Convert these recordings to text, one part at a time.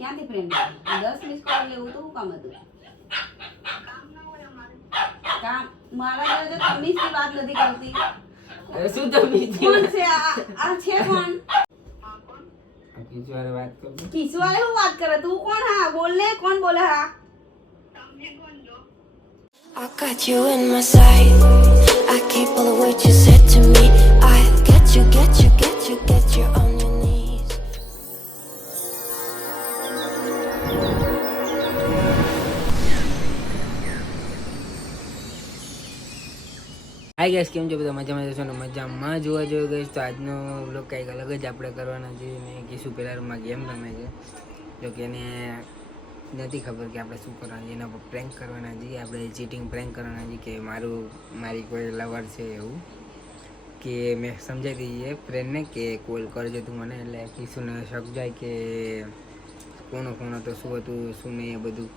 ક્યાંથી friend 10 miss call લેવું તો કામ હતું કામ મારા જોડે તો તમીજ ની વાત નથી કરતી શું તમીજ કોણ છે આ છે કોણ કિશુ વાળે વાત કર કિશુ વાળે હું વાત કરે તું કોણ હા બોલ ને કોણ બોલે હા I got you in my sight. I keep all the words you said to me. I'll get you, get you, get you, get you on your knees. Hi guys, કેમ છો બધા? મજામાં જશો ને? મજામાં જોવા જોઈએ ગાઈસ. તો આજનો વ્લોગ કંઈક અલગ જ આપણે કરવાના છીએ ને કિશુ પહેલા રૂમમાં ગેમ રમે છે. જો કે એને નથી ખબર કે આપણે શું કરવાના છે. એના પર પ્રેન્ક કરવાના છીએ. આપણે ચીટિંગ પ્રેન્ક કરવાના છીએ કે મારી કોઈ લવર છે એવું કે મેં સમજાવી દઈએ ફ્રેન્ડને કે કોલ કરજે તું મને. એટલે કિશુને શક જાય કે કોનો ફોન હતો, શું હતું, શું નહીં, એ બધું.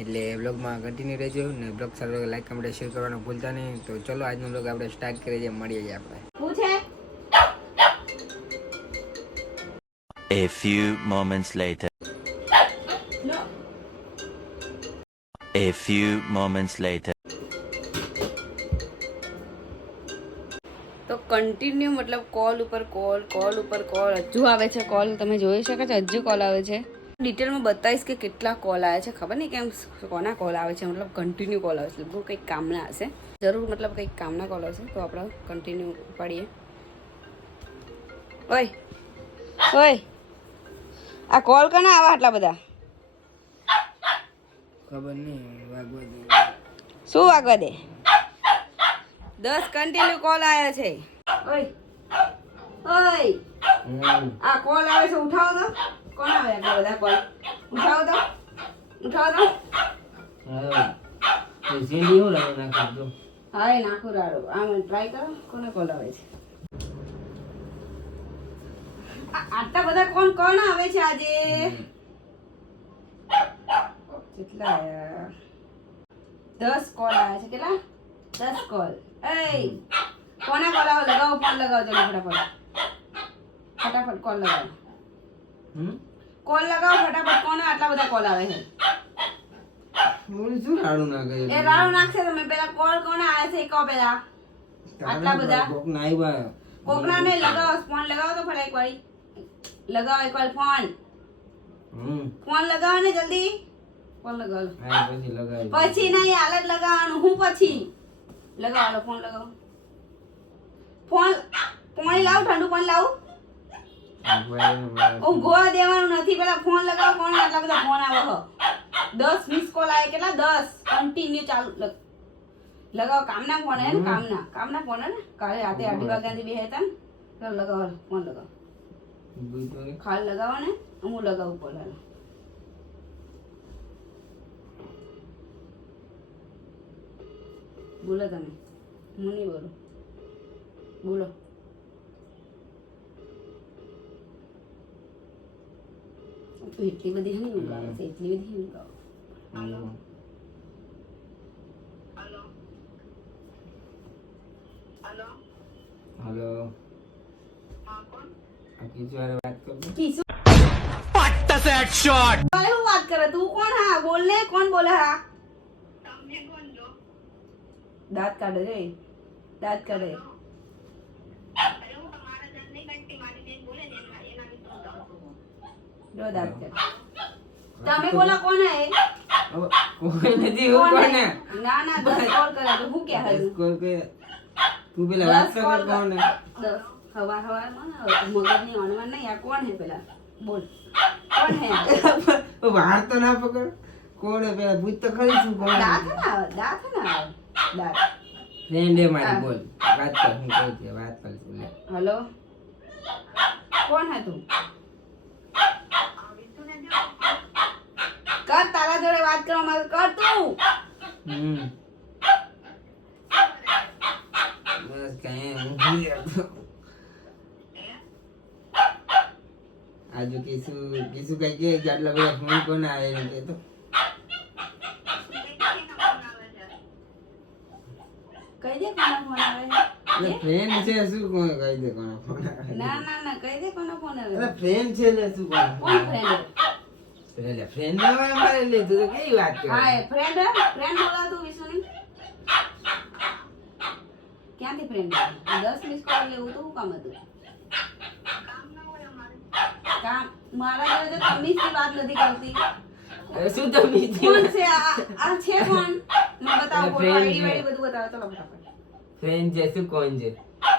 એટલે બ્લોગમાં કન્ટિન્યુ રહેજો ને બ્લોગ સારો લાઈક કમેન્ટ શેર કરવાનું ભૂલતા નહીં. તો ચલો આજનો બ્લોગ આપણે સ્ટાર્ટ કરીએ છીએ. મળીએ છીએ આપણે. હું છે A few moments later. No A few moments later. તો કન્ટિન્યુ મતલબ કોલ ઉપર કોલ હજુ આવે છે કોલ. તમે જોઈ શકો છો હજુ કોલ આવે છે. ડિટેલમાં બતાવીશ કે કેટલા કોલ આવે છે. ખબર નહીં કેમ કોના કોલ આવે છે. મતલબ કન્ટિન્યુ કોલ આવે છે. લગભગ કંઈક કામના હશે જરૂર. મતલબ કંઈક કામના કોલ હશે. તો આપણે કન્ટિન્યુ પાડીએ. ઓય ઓય આ કોલ કના આવા આટલા બધા? ખબર નહીં વાગવા દે. શું વાગવા દે? 10 કન્ટિન્યુ કોલ આવ્યા છે. ઓય ઓય આ કોલ આવે છે ઉઠાવો તો. કોણ આવે આટલા બધા કોલ? ઉઠાવો તો હા સીડી હું લાવ નાખી દો. હા એ નાખું રાડો. આમ ટ્રાય કરો કોને કોલ આવે છે. આટલા બધા કોણ આવે છે આજે? કેટલા આયા? 10 કોલ આવ્યા છે. કેટલા? 10 કોલ. એય કોના કોલ આવે? લગાવો ફોન લગાવો જલ્દી ફટાફટ કોલ લગાવો. કોલ લગાવો ફટાફટ. કોના આટલા બધા કોલ આવે છે? બોલી શું રાડું નાખે? એ રાડો નાખશે તમે. પેલા કોલ કોના આવે છે એ કહો પેલા. આટલા બધા કોક ના આવ્યા. કોકના ને લગાવો. ફોન લગાવો તો ફટાફટ એક વાળી લગાવો. એક વાર ફોન લગાવો ને જલ્દી. ફોન લગાવો. હા પછી લગાવી. પછી નહીં હાલત લગાવવાનું. હું પછી લગાવો. ફોન લગાવો. ફોન પાણી લાવ. ઠંડુ પાણી લાવ. ઊંઘવા દેવાનું નથી. પેલા ફોન લગાવો. કોણ આટલા બધા ફોન આવે હો? 10 મિસ કોલ આવે. કેટલા? 10 કન્ટિન્યુ ચાલુ લગાવો. કામના ફોન હે ને? કામના ફોન હે ને? કાલે રાતે 8 વાગ્યાથી બે હતા ને. ચાલો લગાવો. ફોન લગાવો. ખાલી લગાવો ને. હું લગાવું પડે. બોલો તમે. હું નહીં બોલું. બોલો. એટલી બધી નહીં ઊંઘાવે છે. એટલી બધી ઊંઘાવો. હેલો કિશુ વાળે વાત કર. કિશુ વાળે હું વાત કરે? તું કોણ હા બોલ ને. કોણ બોલે હા? દાંત કાઢે રે. દાંત કાઢે. જો દાંત કાઢે. તમે બોલો કોણ હે? કોઈ નથી. હું કોણ હે? ના 10 કોલ કરે તો હું કે હજુ કોલ કે તું પેલા વાત કર. કોણ હે? 10 હવાર મગજની ઓનવાન નહીં. આ કોણ હે પેલા? બોલ કોણ હે? વાર તો ના પકડ. કોણ હે પેલા? પૂછ તો ખરી શું કોણ? દાંત ના આવે. દાંત ફ્રેન્ડ હે મારી. બોલ વાત કર. હું કહું છું વાત કર. હેલો કોણ હે તું? કર. તારા જોડે વાત કરવા માંગે. કર તું. બસ કઈ આજુ કિશુ કઈ કે આટલા બધા ફોન કોણ આવે એમ કે તો કહી દે કોનો ફોન આવે. ફ્રેન્ડ છે શું કોઈ કહી દે કોનો ફોન આવે. ના કહી દે કોનો ફોન આવે. ફ્રેન્ડ છે લે શું કોણ કોણ ફ્રેન્ડ? એટલે ફ્રેન્ડ ના હોય અમારે લે તું તો કઈ વાત કરે હા એ ફ્રેન્ડ બોલાવતું વિષ્ણુની ક્યાંથી ફ્રેન્ડ 10 મિસ કોલ લેવું તો શું કામ હતું કામ મારા ઘરે તો તમીઝથી વાત નથી કરતી અરે શું તમે કોણ છે આ છે કોણ મને બતાવો ફોટો આઈડી વાઈડી બધું બતાવો ચલો ફટાફટ ફ્રેન્ડ છે શું કોણ છે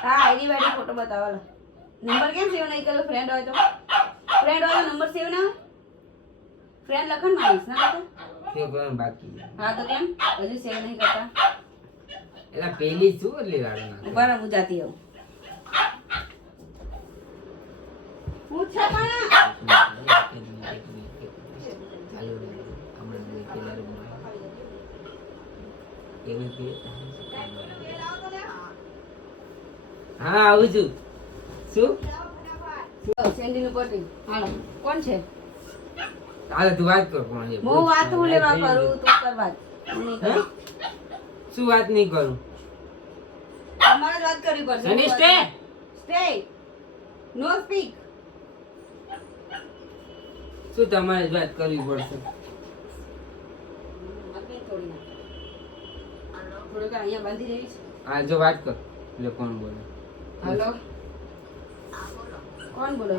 હા આઈડી વાઈડી ફોટો બતાવો લો નંબર કેમ સેવ નહીં કર્યો ફ્રેન્ડ હોય તો નંબર સેવ ના ફ્રેન્ડ લખન મારીશ ના તો તે કોણ બાકી છે? હા તો કેમ હજુ સેવ નહીં કરતા એલા પેલી શું એટલી વાળો ના બરાબર હું જાતી આવું હું છે પણ ચાલુ રહે હમણાં બે પેલા એવું કે હા આવું છું શું સેન્ડીનું પટી હાલો કોણ છે હાલ તું વાત કર કોણ છે હું વાત હું લેવા કરું તું કર વાત હું નહીં કરું. શું વાત નહીં કરું તમારે જ વાત કરવી પડશે સની સ્ટે સ્ટે નો સ્પીક શું તમારે જ વાત કરવી પડશે થોડુંક અહીંયા બાંધી રહીશ હા જો વાત કર એટલે કોણ બોલે હાલો કોણ બોલો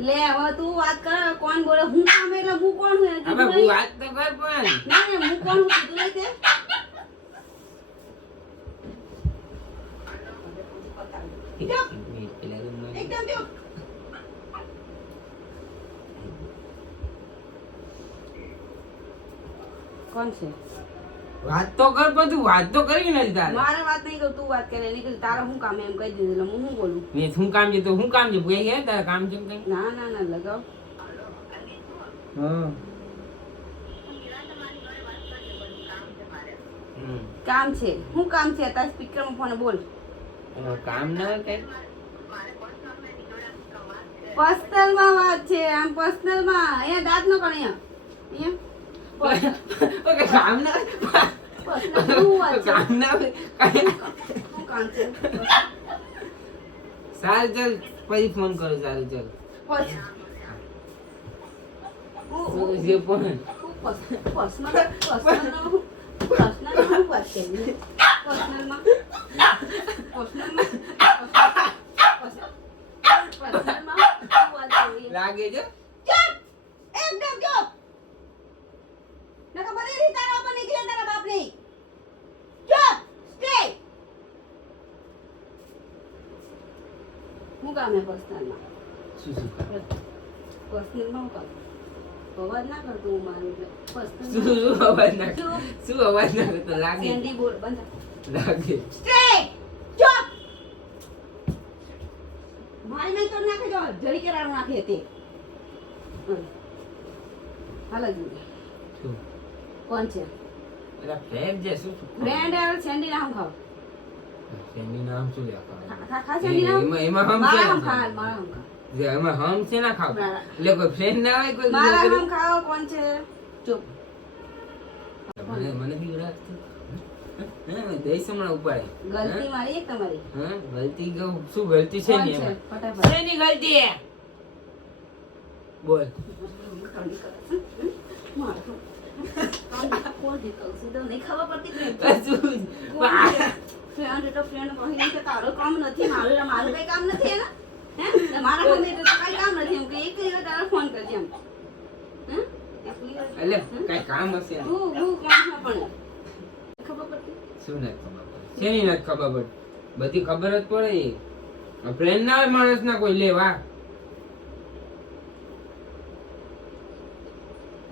લે હવે તું વાત કર કોણ બોલે હું કામ એટલે હું કોણ હું એને હવે કીધું નહીં. વાત તો કર પણ ના ના હું કોણ હું કીધું નહીં તે પેલા રૂમમાં એકદમ ચૂપ કોણ છે વાત તો કર પણ તું વાત તો કરી નથી તારે મારે વાત નહીં કરું તું વાત કરે નહીં કરું તારે હું કામ એમ કહી દીધું એટલે હું શું બોલું મેં શું કામ છે તો શું કામ છે કઈ હે તારે કામ છે કઈ ના ના ના લગાવ હા કામ છે શું કામ છે તાર સ્પીકરમાં ફોન બોલ કામ ના કઈ પર્સનલમાં વાત છે આમ પર્સનલમાં અહીંયા દાંત નો કર અહીંયા ઓકે કામ ના પર્સનલ શું વાત છે કામ ના કઈ શું કામ છે સારું ચાલ પછી ફોન કરું સારું ચાલ પર્સ- હું- જે પણ હું પર્સનલ શું વાત છે પર્સનલમાં પર્સનલમાં શું વાત છે લાગે છે ચૂપ એકદમ ચૂપ નકા બધી રીત તારા ઉપર નીકળે તારા બાપની ચૂપ સ્ટે હું કામ હે પર્સનલમાં શું શું કામ? પર્સનલમાં હું કામ અવાજ ના કરતો હું મારું એટલે શું પર્સનલ શું અવાજ ના શું અવાજ ના કરતો લાગે સેન્ડી બોલ બંધ લાગે સ્ટે ચૂપ મારી નહીં તો નાખી દો જરી કેરાનું નાખી તે હાલ જ શું કોણ છે એલા ફ્રેન્ડ છે શું શું ફ્રેન્ડ આવે સેન્ડી નામ ખાવ ફ્રેન્ડનું નામ શું લેખા ખા સેન્ડી નામ એમાં હમ છે મારા ને? હમ ખા મારા હમ ખા જે એમાં હમ છે ના ખાવ મારા. એટલે કોઈ ફ્રેન્ડ ના હોય કોઈ મારા બીજો હમ ખાવ કોણ છે ચૂપ મને મને બી રાત હા દઈશ હમણાં ઉપાડે ગલતી મારી એક તમારી હા ગલતી શું ગલતી છે કોણ ને છે એમાં ફટાફટ શેની ગલતી બોલ મારું કોણ દેખાવ છે તો નહીં ખબર પડતી પ્રેમ કશું ફ્રેન્ડ એટલે ફ્રેન્ડ કહી નહીં કે તારો કામ નથી મારું મારું કઈ કામ નથી એના હે મારા કામ એટલે તો કઈ કામ નથી એમ કે એક દિવસ તારે ફોન કરજે એમ હે એકલી વાર. એટલે કઈ કામ હશે ને? હું કોણ છું પણ ખબર પડતી શું નથી ખબર પડે શેની નથી ખબર પડે બધી ખબર જ પડે ફ્રેન્ડ ના હોય માણસ ના કોઈ લેવા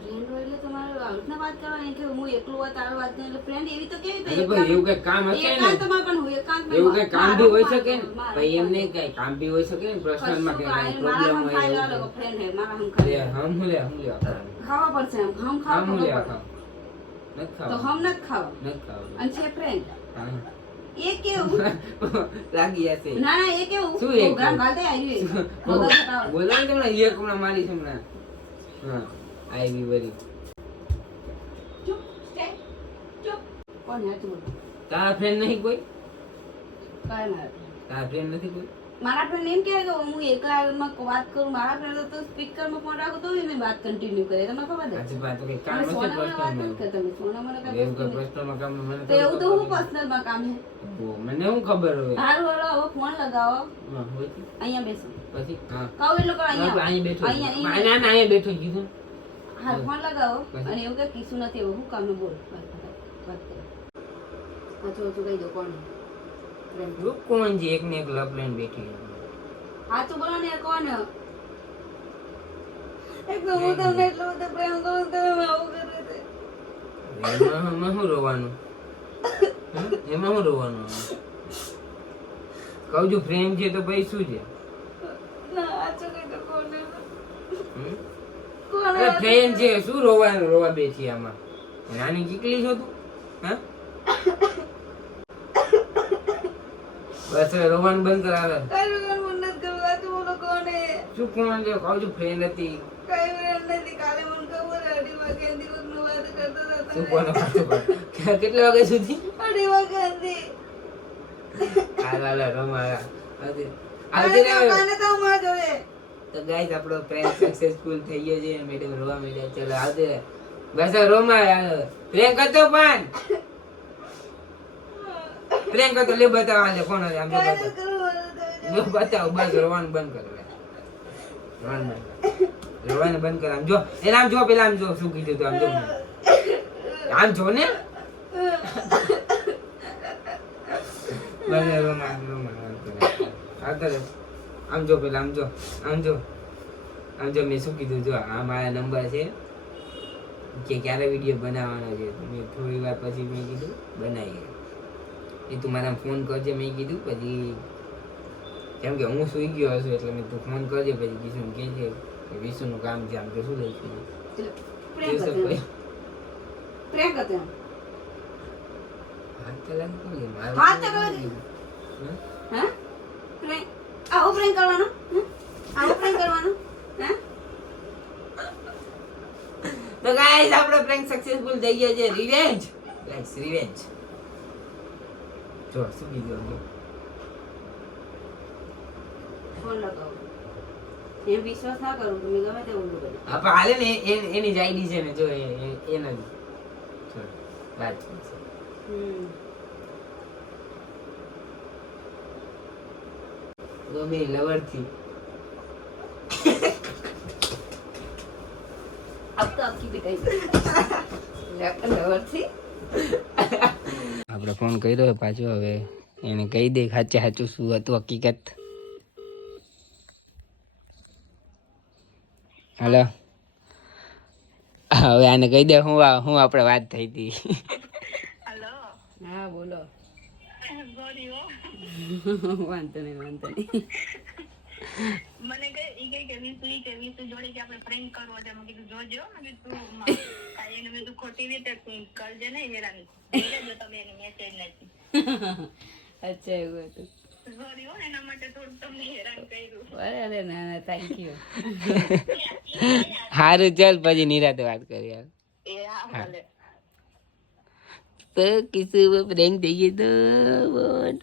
ફ્રેન્ડ હોય એટલે તમારે આઉટના વાત કરવાની કે હું એકલું હોય તારો વાત નહીં એટલે ફ્રેન્ડ એવી તો કેવી એટલે ભાઈ એવું કઈ કામ હશે ને એકાંતમાં પણ હું એકાંતમાં એવું કઈ કામ બી હોય શકે ને મારા ભાઈ એમ નહીં કઈ કામ બી હોય શકે ને પર્સનલ માં કઈ પ્રોબ્લેમ હોય એવું ફ્રેન્ડ હે મારા હમ લે ખાઈ હમ હું લે ખાવા પડશે એમ હમ હમ ખાવા લે ખબર ખાવ પડે. નથી તો ખાવ હમ નથી ખાવા નથી ખાવ અને છે ફ્રેન્ડ હા. એ કેવું લાગી જશે ના ના એ કેવું શું એ પ્રોગ્રામ કેવું? ગાલતે આવી મગજ હટાવો. બોલો ને તમને એક હમણાં મારી છે હમણાં હા આવી બરી ચૂપ સ્ટે ચૂપ કોણ હે તું તારા ફ્રેન્ડ નહીં કોઈ કાય મારે તારા ફ્રેન્ડ નથી કોઈ મારા ફ્રેન્ડ એમ કહે કે હું એકલામાં વાત કરું, મારા ફ્રેન્ડ તો સ્પીકરમાં ફોન રાખું તો મેં વાત કન્ટિન્યુ કરે. તમને ખબર છે? આજે વાત તો કઈ કામ તમે નથી સોનામાં વાત personal નથી કરતા, તમે સોનામાં કાંઈ એવું personal કોઈ personal કામ મને તો એવું તો હું પર્સનલમાં કામ છે. મને શું ખબર હોય. હારું હાલો હવે ફોન લગાવો, હા, હોય છે. અહીંયા બેસો. પછી હા કહું એટલું કરો, અહીંયા અહીં બેઠો અહીંયા ના ના અહીં બેઠો કીધું. હા ફોન લગાવો પછી? અને એવું કે કીસું નથી એવું હું કામનું બોલ વાત કરો. સાચું સાચું કહી દો કોણ પ્રેમ. તું કોણ છે? એક ને એક લવ લઈને બેઠી છે. સાચું બોલો ને કોણ? એક તો હું તમને એટલો બધો પ્રેમ કરું, તમે આવું કરે છે. એમાં શું રોવાનું? હમ? એમાં શું રોવાનું? કહું છું પ્રેમ છે તો પછી શું છે? ના સાચું કહી દો કોણ? હમ? કોણ? અરે ફ્રેન્ડ છે, શું રોવાનું? રોવા બેઠી આમાં? નાની ચીકલી છો તું? હા બસ હવે રોવાનું બંધ કર. આવે કાંઈ વગર મને નથી કરવું. સાચું બોલો કોણ? શું કોણ છે? કહું છું ફ્રેન્ડ હતી. કાંઈ friend નથી. કાલે મને ખબર 2:30 વાગ્યા દિવસનું વાત કરતા હતા શું તમે. કોને વાતો કર? કેટલા વાગ્યા સુધી? 2:30 વાગ્યાથી. હાલ હાલ રમા કાલે આવતી તો મારા જોડે. તો ગાઈસ આપણો પ્રેન્ક સક્સેસફુલ થઈ ગયો છે. મેડમ રોવા માંડ્યા. ચલો આવતે બસ હવે રોમા પ્રેન્ક કરતો પણ પ્રેન્ક કરતો લે બતાવવા લે કોણ આમ જો કાંઈ બતાવ નથી કરવું. જો બતાવ બસ રોવાનું બંધ કર હવે. રોવાનું બંધ કર. રોવાનું બંધ કર. આમ જો એને આમ જો પેલા આમ જો શું કીધું તું આમ જો આમ જો ને બસ રોમા રોમા આવતો રે. આમ જો પેલા આમ જો આમ જો આમ જો મેં શું કીધું જો આ મારા નંબર છે કે ક્યારે વિડીયો બનાવવાનો છે. મેં થોડી વાર પછી મેં કીધું બનાવીએ એ તું મારા ફોન કરજે મેં કીધું. પછી કેમ કે હું સુઈ ગયો હશું એટલે મેં તું ફોન કરજે. પછી કિશન કહે છે કે વિશુનું કામ છે આમ તો શું લઈ પ્રેમ છે કરતો એમ. પ્રેમ કરતો એમ. હાથ તો લાગતો ને મારો હાથ તો લાગે. હે? પ્રેમ આવો પ્રેમ કરવાનો? હે? આવો પ્રેમ કરવાનો? હે? તો ગાઈસ આપણો પ્રેન્ક સક્સેસફુલ થઈ ગયો છે. Revenge guys revenge. જો શું કીધું જો ફોન લગાવો. એમ વિશ્વાસ ના કરું તમે ગમે તે ઊંધું કરો. હા પણ હાલે ને એની જ આઈડી છે ને જો એ નથી ચલો વાત છે. ગમે લવર થી अब तो आपकी पिटाई लवरથી આપણે ફોન કર્યો પાછો. હવે એને કહી દે સાચે સાચું શું હતું હકીકત. હાલો હવે આને કહી દે હું આપણે વાત થઈ હતી. હા બોલો. વાંધો નહીં મને કઈ કે વિસુ જોડે કે આપણે પ્રેન્ક કરવો છે. મેં કીધું જોજો મેં તું કાઈ એને મેં તું ખોટી રીતે કરજે નહીં હેરાન જો તમે એનો મેસેજ નથી. અચ્છા એવું હતું. સોરી હો એના માટે થોડું તમને હેરાન કર્યું. અરે ના ના થેન્ક યુ. સારું ચાલ પછી નિરાતે વાત કરીએ. એ હા ભલે. તો કિસુ પ્રેન્ક થઈ ગયું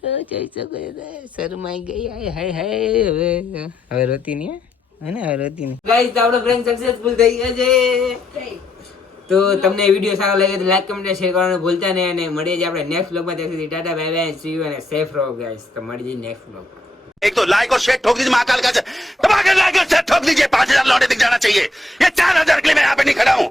તો જોઈ શકો શરમાઈ ગઈ. હાય હાય હવે રોતી નહીં હે ને હવે રોતી નહીં. ગાઈસ આપણો પ્રેન્ક સક્સેસફુલ થઈ ગયો છે. તો તમને વિડીયો સારો લાગે તો લાઈક કમેન્ટ શેર કરવાનું ભૂલતા નહીં. અને મળીએ જ આપણે નેક્સ્ટ બ્લોગમાં. ત્યાં સુધી Tata bye bye see you અને સેફ રહો ગાઈસ. તો મળીએ નેક્સ્ટ બ્લોગ. एक तो लाइक और शेयर ठोक दीजिए महाकाल का दबा के लाइक और शेयर ठोक दीजिए 5000 लौटे दिख जाना चाहिए. ये 4000 के लिए मैं यहाँ पे नहीं खड़ा हूँ.